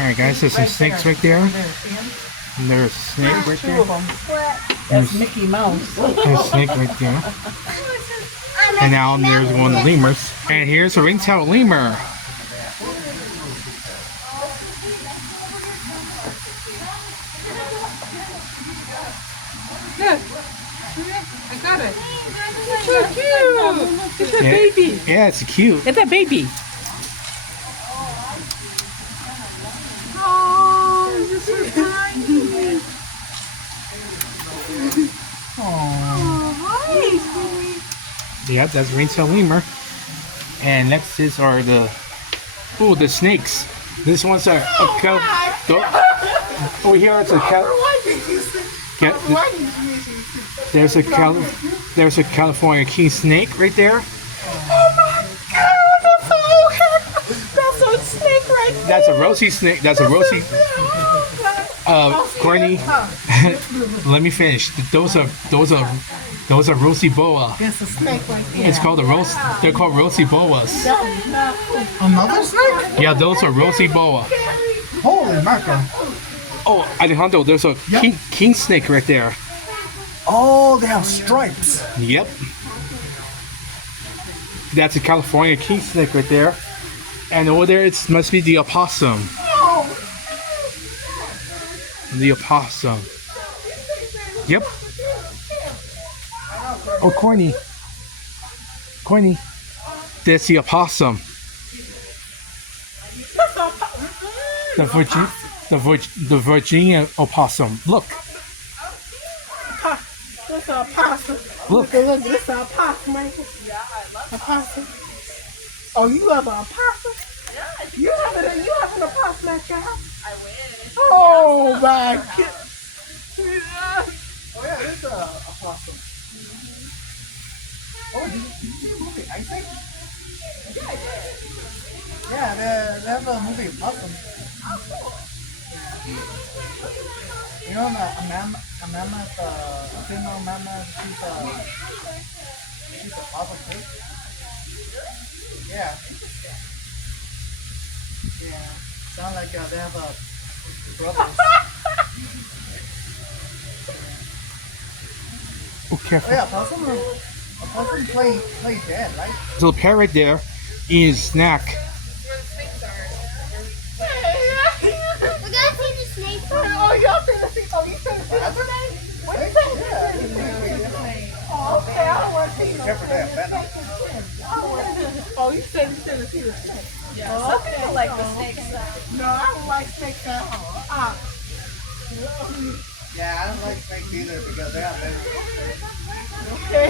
Alright guys, there's some snakes right there. And there's a snake right there. That's Mickey Mouse. There's a snake right there. And now there's one of the lemurs. And here's a ring-tailed lemur. Look. I got it. It's so cute. It's a baby. Yeah, it's cute. It's a baby. Oh, this is so tiny. Oh, hi. Yep, that's ring-tailed lemur. And next are the snakes. This one's a over here it's a there's a California king snake right there. Oh my God, that's a snake right there. That's a rosy snake. That's a rosy. Courtney, let me finish. Those are rosy boa. There's a snake right there. It's called they're called rosy boas. Another snake? Yeah, those are rosy boa. Holy mackerel. Oh, Alejandro, there's a king snake right there. Oh, they have stripes. Yep. That's a California king snake right there. And over there, it must be the opossum. The opossum. Yep. Oh, Corny. That's the opossum. The Virginia opossum. Look. This is a opossum. Look. Look, this is a opossum right here. Yeah, I love opossum. Oh, you have an opossum? Yeah. You have an opossum at your house? I wish. Oh, my God. Oh, yeah, there's a opossum. Oh, did you see the movie? I think? Yeah, I did. Yeah, they have a movie opossum. Oh, cool. You know, a mammoth, a female mammoth, she's a possum too. Yeah. Yeah. Sound like they have a brother. Oh, careful. Oh yeah, opossum play dead, right? So the parrot there is snack. We're gonna see the snake. Oh, y'all see the snake? Oh, you see the snake? What do you think? Oh, okay, I don't want to see no Careful there, venom. Oh, you said you see the snake. Yeah, some people like the snakes. No, I don't like snakes at all. Yeah, I don't like snakes either because they have venom. Okay.